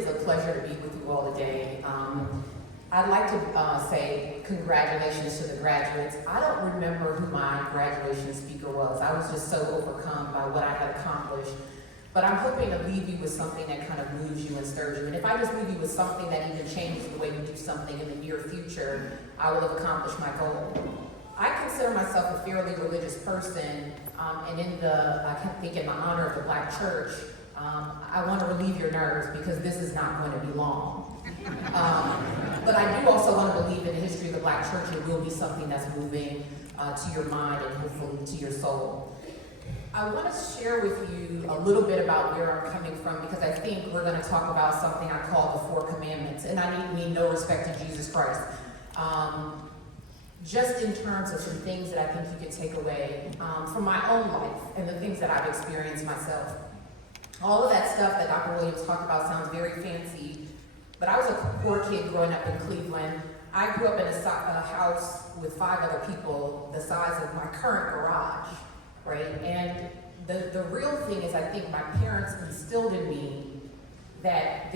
is a pleasure to be with you all today. I'd like to say congratulations to the graduates. I don't remember who my graduation speaker was. I was just so overcome by what I had accomplished. But I'm hoping to leave you with something that kind of moves you and stirs you. And if I just leave you with something that even changes the way you do something in the near future, I will have accomplished my goal. I consider myself a fairly religious person, and I think in the honor of the Black church, I want to relieve your nerves because this is not going to be long. But I do also want to believe in the history of the Black church. It will be something that's moving to your mind and hopefully to your soul. I want to share with you a little bit about where I'm coming from because I think we're going to talk about something I call the Four Commandments, and I mean no respect to Jesus Christ. Just in terms of some things that I think you can take away from my own life and the things that I've experienced myself. All of that stuff that Dr. Williams talked about sounds very fancy, but I was a poor kid growing up in Cleveland. I grew up in a house with 5 other people the size of my current garage, right? And the real thing is I think my parents instilled in me that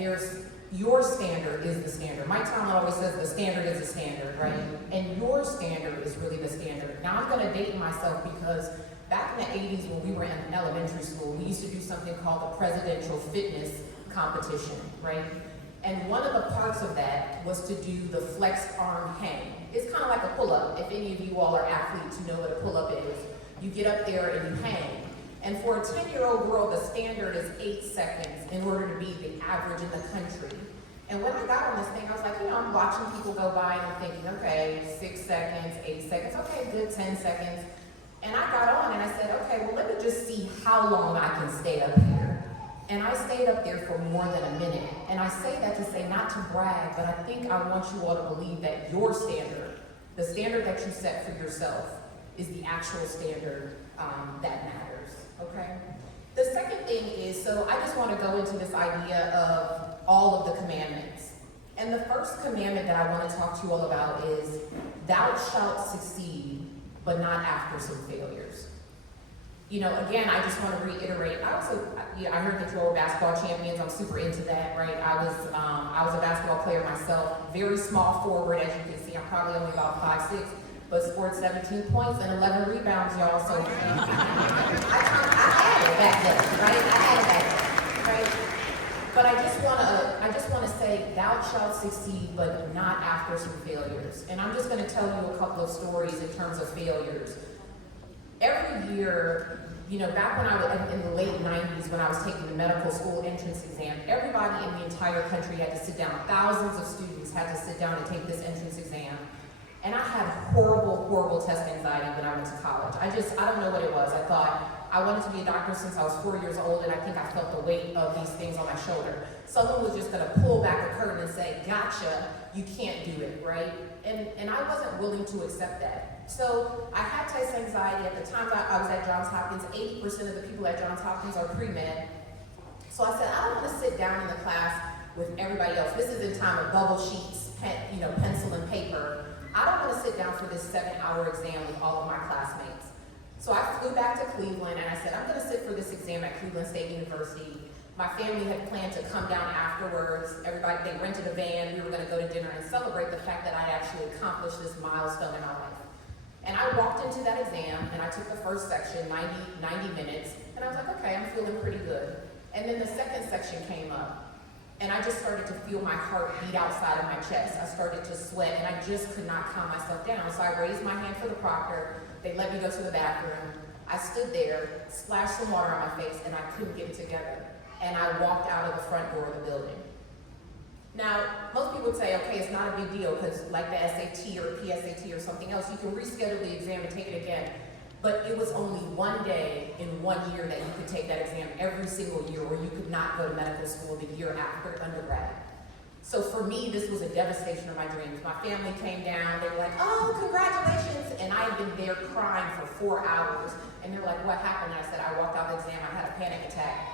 your standard is the standard. Mike Tomlin always says the standard is the standard, right? And your standard is really the standard. Now I'm going to date myself because back in the 80s when we were in elementary school, we used to do something called the presidential fitness competition, right? And one of the parts of that was to do the flexed arm hang. It's kind of like a pull-up. If any of you all are athletes, you know what a pull-up is. You get up there and you hang. And for a 10-year-old girl, the standard is 8 seconds in order to be the average in the country. And when I got on this thing, I was like, I'm watching people go by and I'm thinking, okay, 6 seconds, 8 seconds, okay, good, 10 seconds. And I got on and I said, okay, well, let me just see how long I can stay up here. And I stayed up there for more than a minute. And I say that to say, not to brag, but I think I want you all to believe that your standard, the standard that you set for yourself, is the actual standard that matters, okay? The second thing is, so I just want to go into this idea of all of the commandments. And the first commandment that I want to talk to you all about is, thou shalt succeed, but not after some failures. Again, I just want to reiterate, I heard that you all were basketball champions. I'm super into that, right? I was a basketball player myself, very small forward, as you can see. I'm probably only about 5'6", but scored 17 points and 11 rebounds, y'all. So I had it back then, right? I had it back then, right? But I just want to say, thou shalt succeed, but not after some failures. And I'm just going to tell you a couple of stories in terms of failures. Every year, back when I was in the late 90s, when I was taking the medical school entrance exam, everybody in the entire country had to sit down. Thousands of students had to sit down and take this entrance exam. And I had horrible, horrible test anxiety when I went to college. I don't know what it was. I thought I wanted to be a doctor since I was 4 years old, and I think I felt the weight of these things on my shoulder. Someone was just gonna pull back a curtain and say, gotcha, you can't do it, right? And I wasn't willing to accept that. So I had test anxiety. At the time I was at Johns Hopkins, 80% of the people at Johns Hopkins are pre-med. So I said, I don't want to sit down in the class with everybody else. This is in time of bubble sheets, pencil and paper. I don't want to sit down for this 7-hour exam with all of my classmates. So I flew back to Cleveland and I said, I'm going to sit for this exam at Cleveland State University. My family had planned to come down afterwards. Everybody, they rented a van. We were going to go to dinner and celebrate the fact that I'd actually accomplished this milestone in my life. And I walked into that exam and I took the first section, 90 minutes, and I was like, okay, I'm feeling pretty good. And then the second section came up. And I just started to feel my heart beat outside of my chest. I started to sweat, and I just could not calm myself down. So I raised my hand for the proctor. They let me go to the bathroom. I stood there, splashed some water on my face, and I couldn't get it together. And I walked out of the front door of the building. Now, most people would say, okay, it's not a big deal, because like the SAT or PSAT or something else, you can reschedule the exam and take it again. But it was only one day in 1 year that you could take that exam every single year, or you could not go to medical school the year after undergrad. So for me, this was a devastation of my dreams. My family came down, they were like, oh, congratulations. And I had been there crying for 4 hours. And they were like, what happened? And I said, I walked out the exam, I had a panic attack.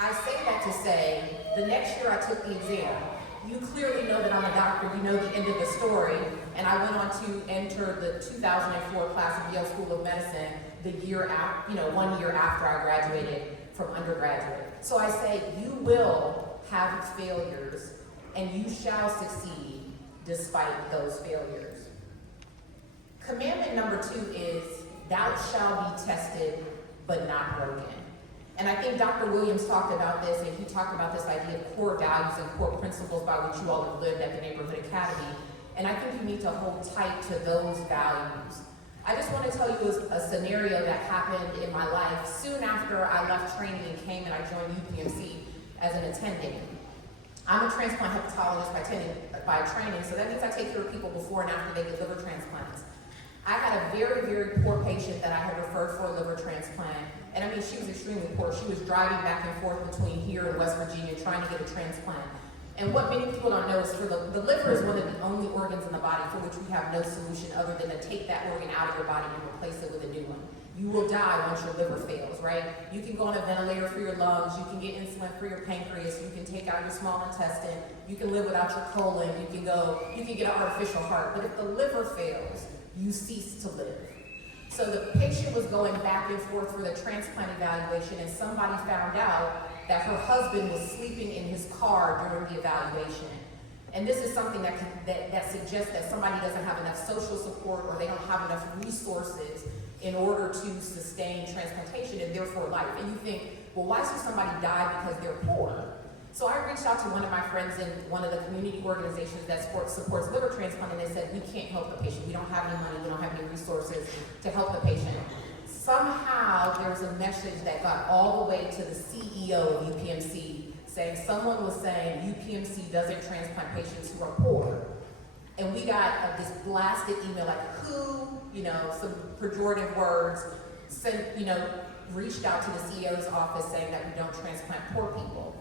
I say that to say, the next year I took the exam. You clearly know that I'm a doctor, you know the end of the story, and I went on to enter the 2004 class of Yale School of Medicine the year after, 1 year after I graduated from undergraduate. So I say, you will have its failures, and you shall succeed despite those failures. Commandment number 2 is, thou shalt be tested, but not broken. And I think Dr. Williams talked about this, and he talked about this idea of core values and core principles by which you all have lived at the Neighborhood Academy. And I think you need to hold tight to those values. I just want to tell you a scenario that happened in my life soon after I left training and came and I joined UPMC as an attending. I'm a transplant hepatologist by training, so that means I take care of people before and after they get liver transplants. I had a very, very poor patient that I had referred for a liver transplant. And I mean, she was extremely poor. She was driving back and forth between here and West Virginia trying to get a transplant. And what many people don't know is the liver is one of the only organs in the body for which we have no solution other than to take that organ out of your body and replace it with a new one. You will die once your liver fails, right? You can go on a ventilator for your lungs, you can get insulin for your pancreas, you can take out your small intestine, you can live without your colon, you can get an artificial heart. But if the liver fails, you cease to live. So the patient was going back and forth for the transplant evaluation, and somebody found out that her husband was sleeping in his car during the evaluation. And this is something that suggests that somebody doesn't have enough social support or they don't have enough resources in order to sustain transplantation and therefore life. And you think, well, why should somebody die because they're poor? So I reached out to one of my friends in one of the community organizations that supports liver transplant, and they said, we can't help the patient. We don't have any money. We don't have any resources to help the patient. Somehow there was a message that got all the way to the CEO of UPMC saying, someone was saying UPMC doesn't transplant patients who are poor. And we got this blasted email like, who, some pejorative words, reached out to the CEO's office saying that we don't transplant poor people.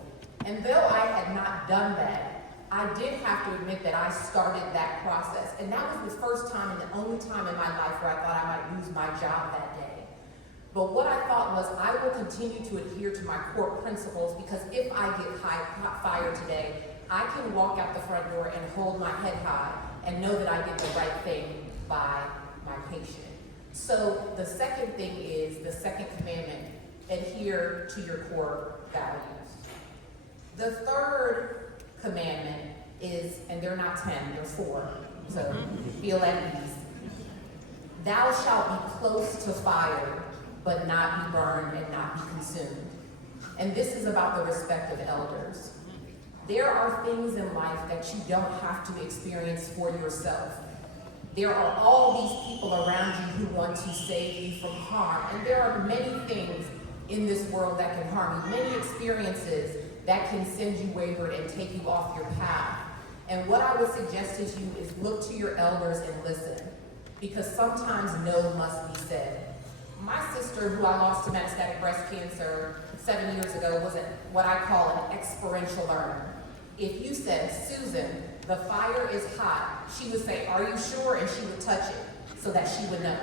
And though I had not done that, I did have to admit that I started that process. And that was the first time and the only time in my life where I thought I might lose my job that day. But what I thought was, I will continue to adhere to my core principles, because if I get fired today, I can walk out the front door and hold my head high and know that I did the right thing by my patient. So the second thing is, the second commandment, adhere to your core values. The third commandment is, and they're not 10, they're 4, so feel at ease. Thou shalt be close to fire, but not be burned and not be consumed. And this is about the respect of elders. There are things in life that you don't have to experience for yourself. There are all these people around you who want to save you from harm. And there are many things in this world that can harm you, many experiences that can send you wayward and take you off your path. And what I would suggest to you is look to your elders and listen, because sometimes no must be said. My sister, who I lost to metastatic breast cancer 7 years ago, was what I call an experiential learner. If you said, Susan, the fire is hot, she would say, are you sure? And she would touch it so that she would know.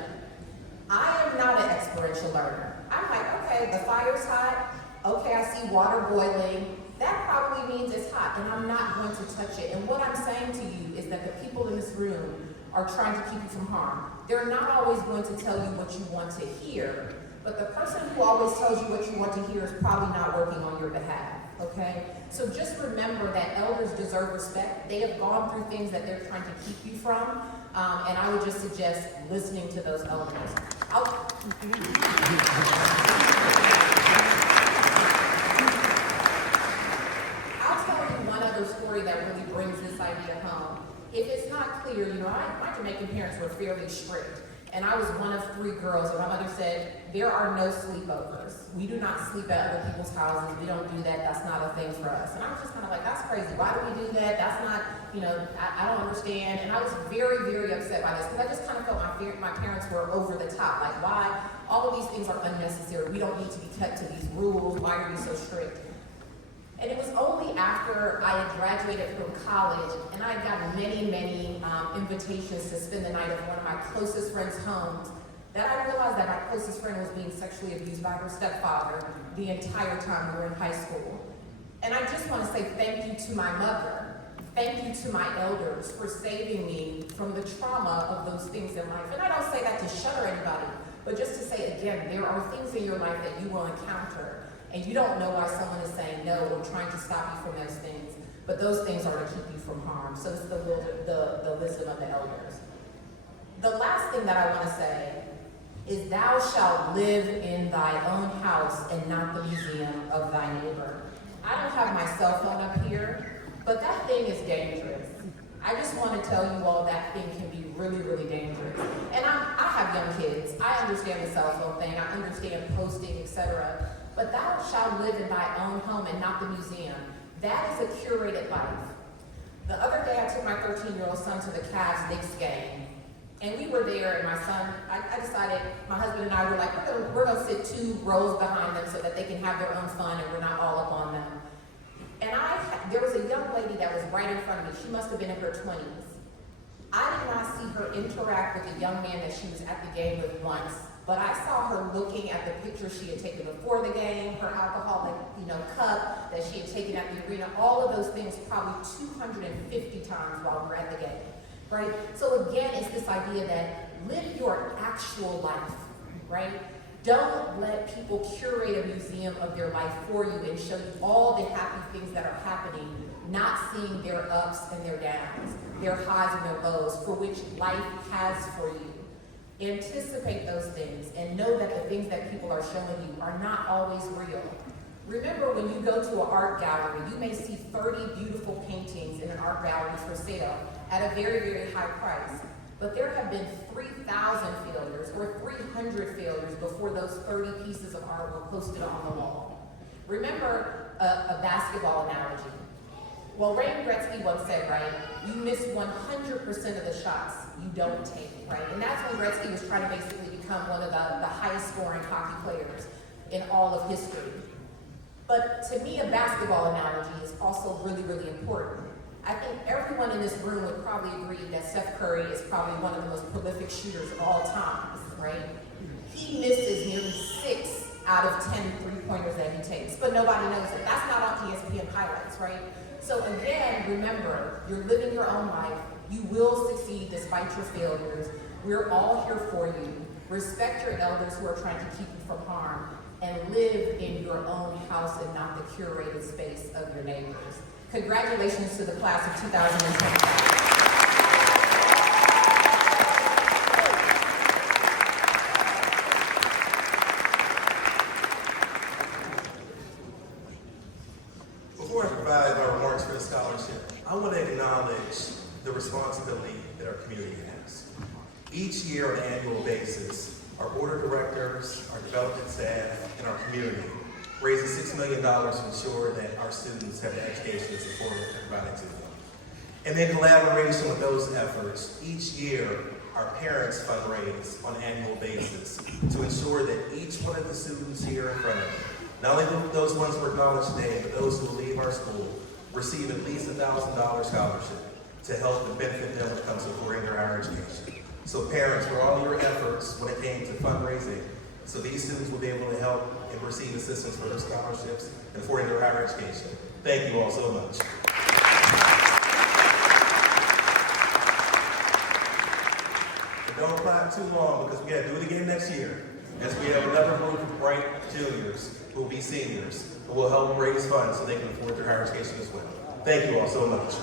I am not an experiential learner. I'm like, okay, the fire's hot. Okay, I see water boiling. That probably means it's hot, and I'm not going to touch it. And what I'm saying to you is that the people in this room are trying to keep you from harm. They're not always going to tell you what you want to hear, but the person who always tells you what you want to hear is probably not working on your behalf, okay? So just remember that elders deserve respect. They have gone through things that they're trying to keep you from, and I would just suggest listening to those elders. I'll tell you one other story that really brings this idea home. If it's not clear, my Jamaican parents were fairly strict, and I was one of 3 girls, and my mother said, there are no sleepovers. We do not sleep at other people's houses. We don't do that. That's not a thing for us. And I was just kind of like, that's crazy. Why do we do that? That's not, I don't understand. And I was very, very upset by this, because I just kind of felt my parents were over the top. Like, why? All of these things are unnecessary. We don't need to be kept to these rules. Why are you so strict? And it was only after I had graduated from college and I had gotten many, many invitations to spend the night at one of my closest friends' homes that I realized that my closest friend was being sexually abused by her stepfather the entire time we were in high school. And I just want to say thank you to my mother. Thank you to my elders for saving me from the trauma of those things in life. And I don't say that to shudder anybody, but just to say, again, there are things in your life that you will encounter. And you don't know why someone is saying no or trying to stop you from those things. But those things are to keep you from harm. So it's the wisdom of the elders. The last thing that I want to say is, thou shalt live in thy own house and not the museum of thy neighbor. I don't have my cell phone up here, but that thing is dangerous. I just want to tell you all that thing can be really, really dangerous. And I have young kids. I understand the cell phone thing. I understand posting, etc. But thou shalt live in thy own home and not the museum. That is a curated life. The other day, I took my 13-year-old son to the Cavs-Knicks game. And we were there, and my son, I decided, my husband and I were like, we're gonna sit 2 rows behind them so that they can have their own fun and we're not all up on them. And there was a young lady that was right in front of me. She must have been in her 20s. I did not see her interact with the young man that she was at the game with once, but I saw her looking at the picture she had taken before the game, her alcoholic, cup that she had taken at the arena, all of those things probably 250 times while we were at the game. Right? So again, it's this idea that live your actual life, right? Don't let people curate a museum of their life for you and show you all the happy things that are happening, not seeing their ups and their downs, their highs and their lows, for which life has for you. Anticipate those things and know that the things that people are showing you are not always real. Remember, when you go to an art gallery, you may see 30 beautiful paintings in an art gallery for sale at a very, very high price. But there have been 3,000 failures or 300 failures before those 30 pieces of art were posted on the wall. Remember a basketball analogy. Well, Wayne Gretzky once said, right, you miss 100% of the shots you don't take, right? And that's when Gretzky was trying to basically become one of the highest scoring hockey players in all of history. But to me, a basketball analogy is also really, really important. I think everyone in this room would probably agree that Steph Curry is probably one of the most prolific shooters of all time, right? He misses nearly 6 out of 10 three-pointers that he takes, but nobody knows it. That's not on ESPN highlights, right? So again, remember, you're living your own life. You will succeed despite your failures. We're all here for you. Respect your elders who are trying to keep you from harm, and live in your own house and not the curated space of your neighbors. Congratulations to the class of 2025. Before I provide my remarks for the scholarship, I want to acknowledge the responsibility that our community has. Each year on an annual basis, our board of directors, our development staff, and our community raises $6 million to ensure that our students have the education and support provided to them. And in collaboration with those efforts, each year our parents fundraise on an annual basis to ensure that each one of the students here in front of me, not only those ones who are acknowledged today, but those who will leave our school, receive at least $1,000 scholarship to help and benefit them when it comes to supporting their higher education. So parents, for all your efforts when it came to fundraising, so these students will be able to help and receive assistance for their scholarships and supporting their higher education. Thank you all so much. But don't clap too long, because we got to do it again next year, as we have another group of bright juniors who will be seniors who will help raise funds so they can afford their higher education as well. Thank you all so much.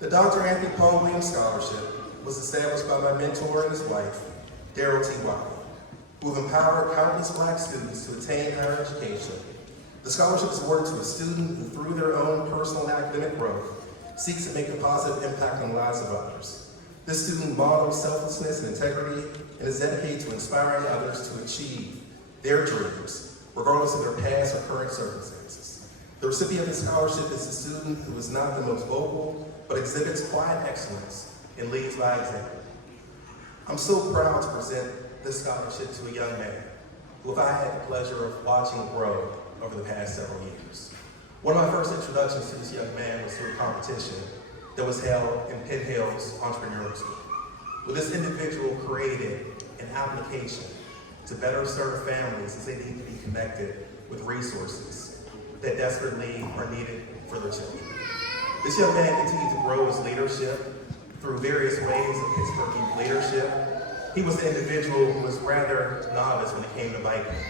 The Dr. Anthony Paul Williams Scholarship was established by my mentor and his wife, Darrell T. Wiley, who have empowered countless Black students to attain higher education. The scholarship is awarded to a student who, through their own personal and academic growth, seeks to make a positive impact on the lives of others. This student models selflessness and integrity and is dedicated to inspiring others to achieve their dreams, regardless of their past or current circumstances. The recipient of the scholarship is a student who is not the most vocal, but exhibits quiet excellence and leads by example. I'm so proud to present this scholarship to a young man who I had the pleasure of watching grow over the past several years. One of my first introductions to this young man was through a competition that was held in Penn Hill's Entrepreneurial School, where this individual created an application to better serve families as they need to be connected with resources that desperately are needed for their children. This young man continued to grow his leadership, through various ways of Pittsburgh youth leadership. He was an individual who was rather novice when it came to biking,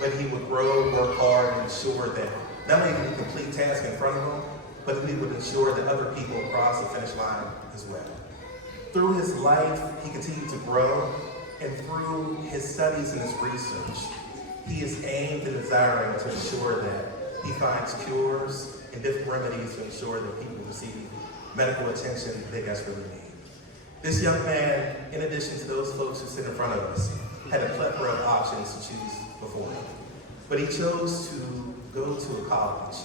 but he would grow, work hard, and ensure that not only did he complete tasks in front of him, but he would ensure that other people cross the finish line as well. Through his life, he continued to grow, and through his studies and his research, he is aimed and desiring to ensure that he finds cures and different remedies to ensure that people receive medical attention they desperately need. This young man, in addition to those folks who sit in front of us, had a plethora of options to choose before him. But he chose to go to a college,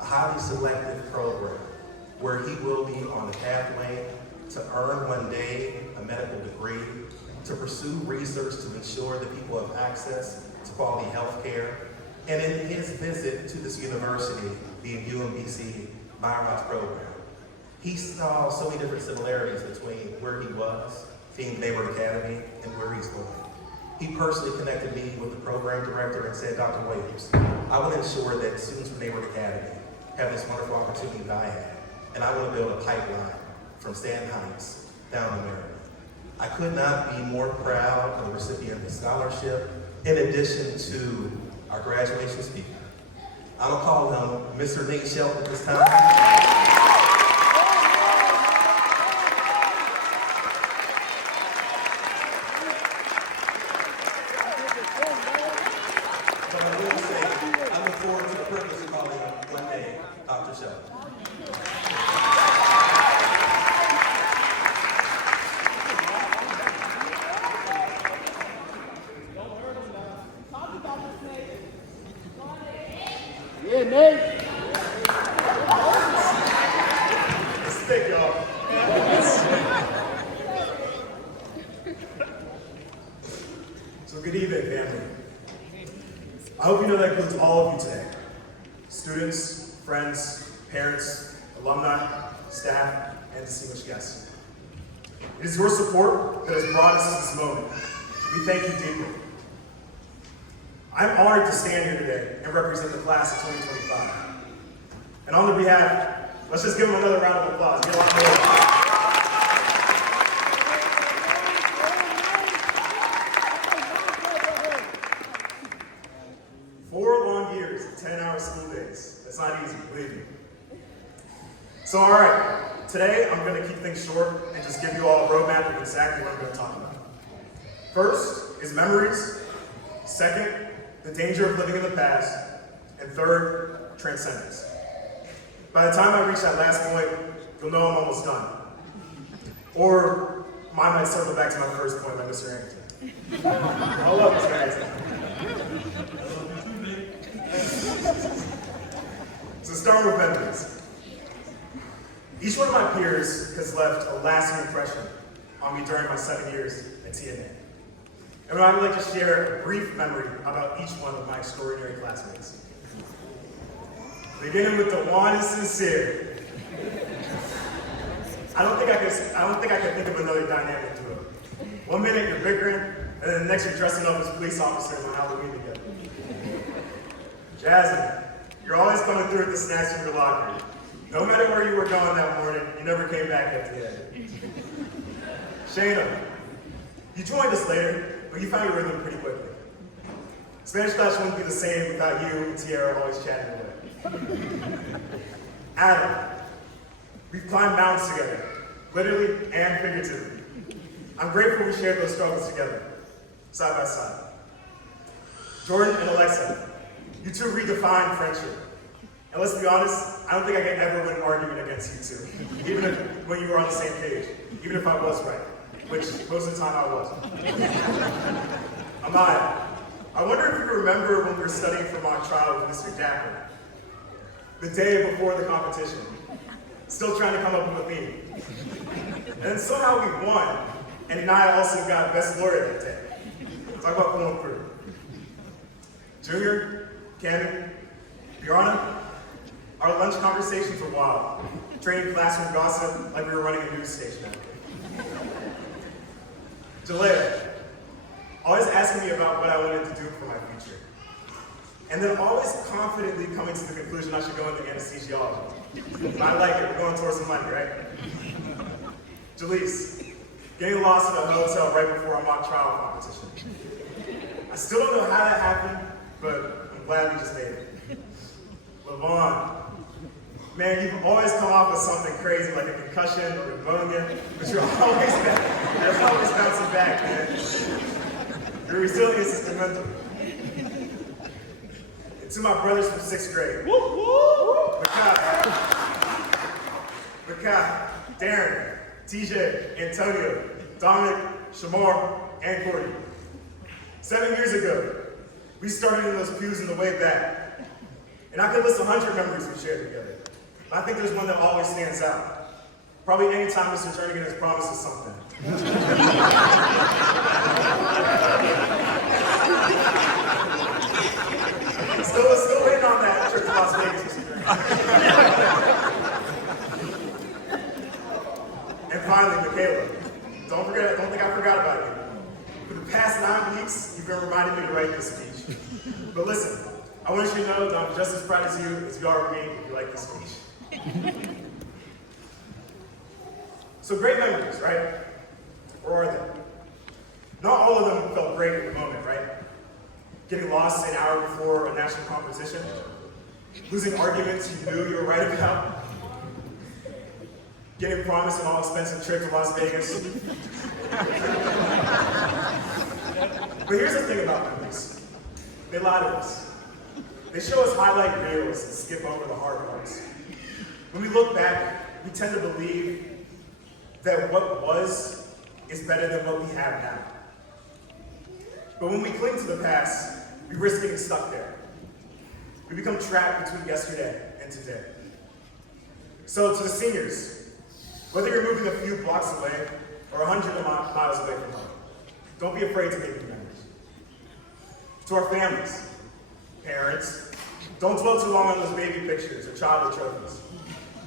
a highly selective program, where he will be on the pathway to earn one day a medical degree, to pursue research to ensure that people have access to quality health care. And in his visit to this university, the UMBC Byron's program, he saw so many different similarities between where he was, being Neighborhood Academy, and where he's going. He personally connected me with the program director and said, Dr. Williams, I want to ensure that students from Neighborhood Academy have this wonderful opportunity that I had, and I want to build a pipeline from Stanton Heights down to Maryland. I could not be more proud of the recipient of the scholarship, in addition to our graduation speaker. I'm gonna call him Mr. Nate Shelton at this time. Yeah, Nate. It's thick, y'all. So good evening, family. I hope you know that includes all of you today. Students, friends, parents, alumni, staff, and distinguished guests. It is your support that has brought us to this moment. We thank you deeply. I'm honored to stand here today and represent the class of 2025. And on their behalf, let's just give them another round of applause. Get a lot more. 4 long years of 10-hour school days. That's not easy, believe me. So, all right, today I'm going to keep things short and just give you all a roadmap of exactly what I'm going to talk about. First is memories. Second, the danger of living in the past. And third, transcendence. By the time I reach that last point, you'll know I'm almost done. Or mine might circle back to my first point by Mr. Harrington. I love Mr. Harrington. So starting with memories. Each one of my peers has left a lasting impression on me during my 7 years at TNA. And I would like to share a brief memory about each one of my extraordinary classmates. Beginning with the one and sincere. I don't think I can think of another dynamic to it. One minute you're bickering, and then the next you're dressing up as police officers on Halloween together. Jasmine, you're always coming through with the snacks from your locker. No matter where you were going that morning, you never came back empty-handed. Shayna, you joined us later, but you found your rhythm pretty quickly. Spanish class wouldn't be the same without you and Tiara always chatting away. Adam, we've climbed mountains together, literally and figuratively. I'm grateful we shared those struggles together, side by side. Jordan and Alexa, you two redefined friendship. And let's be honest, I don't think I could ever win an argument against you two, even when you were on the same page, even if I was right. Which most of the time I was. Amaya, I wonder if you remember when we were studying for mock trial with Mr. Dapper, the day before the competition, still trying to come up with a theme. And then somehow we won, and I also got best lawyer that day. Talk about pulling through. Junior, Cannon, Brianna, our lunch conversations were wild, trading classroom gossip like we were running a news station out there. Jalea, always asking me about what I wanted to do for my future. And then always confidently coming to the conclusion I should go into anesthesiology. But I like it, we're going towards some money, right? Jalise, getting lost in a hotel right before a mock trial competition. I still don't know how that happened, but I'm glad we just made it. Levon, man, you've always come off with something crazy like a concussion or pneumonia, but you're always back. You're always bouncing back, man. Your resilience is tremendous. And to my brothers from 6th grade, Makai, Darren, TJ, Antonio, Dominic, Shamar, and Courtney. 7 years ago, we started in those pews in the way back. And I could list 100 memories we shared together. But I think there's one that always stands out. Probably any time Mr. Jernigan has promised us something. Still waiting on that trip to Las Vegas, Mr. Jernigan. And finally, Michaela. Don't think I forgot about you. For the past 9 weeks, you've been reminding me to write this speech. But listen, I want you to know that I'm just as proud as you are of me if you like this speech. So great memories, right? Or are they? Not all of them felt great in the moment, right? Getting lost an hour before a national competition, losing arguments you knew you were right about, getting promised an all-expensive trip to Las Vegas. But here's the thing about memories. They lie to us. They show us highlight reels and skip over the hard parts. When we look back, we tend to believe that what was is better than what we have now. But when we cling to the past, we risk getting stuck there. We become trapped between yesterday and today. So to the seniors, whether you're moving a few blocks away or 100 miles away from home, don't be afraid to make new memories. To our families, parents, don't dwell too long on those baby pictures or childhood trophies.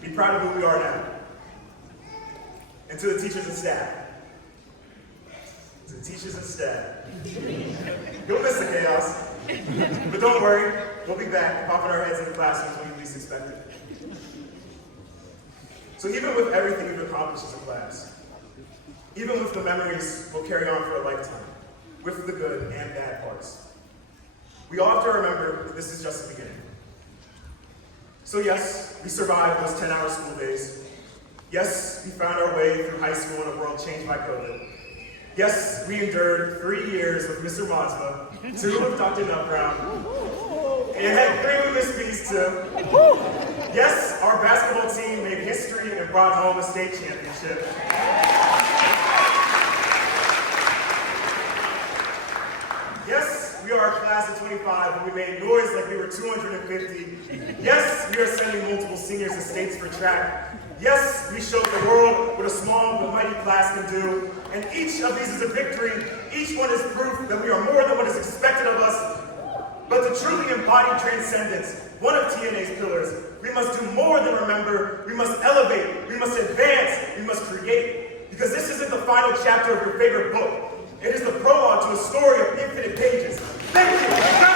Be proud of who we are now. And to the teachers and staff. You'll miss the chaos. But don't worry, we'll be back, popping our heads in the classrooms when you least expect it. So even with everything you've accomplished as a class, even with the memories we'll carry on for a lifetime, with the good and bad parts, we all have to remember that this is just the beginning. So yes, we survived those 10-hour school days. Yes, we found our way through high school in a world changed by COVID. Yes, we endured 3 years with Mr. Mazma, 2 with Dr. Nutbrown, and had 3 with Miss Beast too. Yes, our basketball team made history and brought home a state championship. Yes, we are a class of 25, and we made noise like we were 250. Yes, we are sending multiple seniors to states for track. Yes, we showed the world what a small but mighty class can do. And each of these is a victory. Each one is proof that we are more than what is expected of us. But to truly embody transcendence, one of TNA's pillars, we must do more than remember. We must elevate. We must advance. We must create. Because this isn't the final chapter of your favorite book. It is the prologue to a story of infinite pages. Thank you.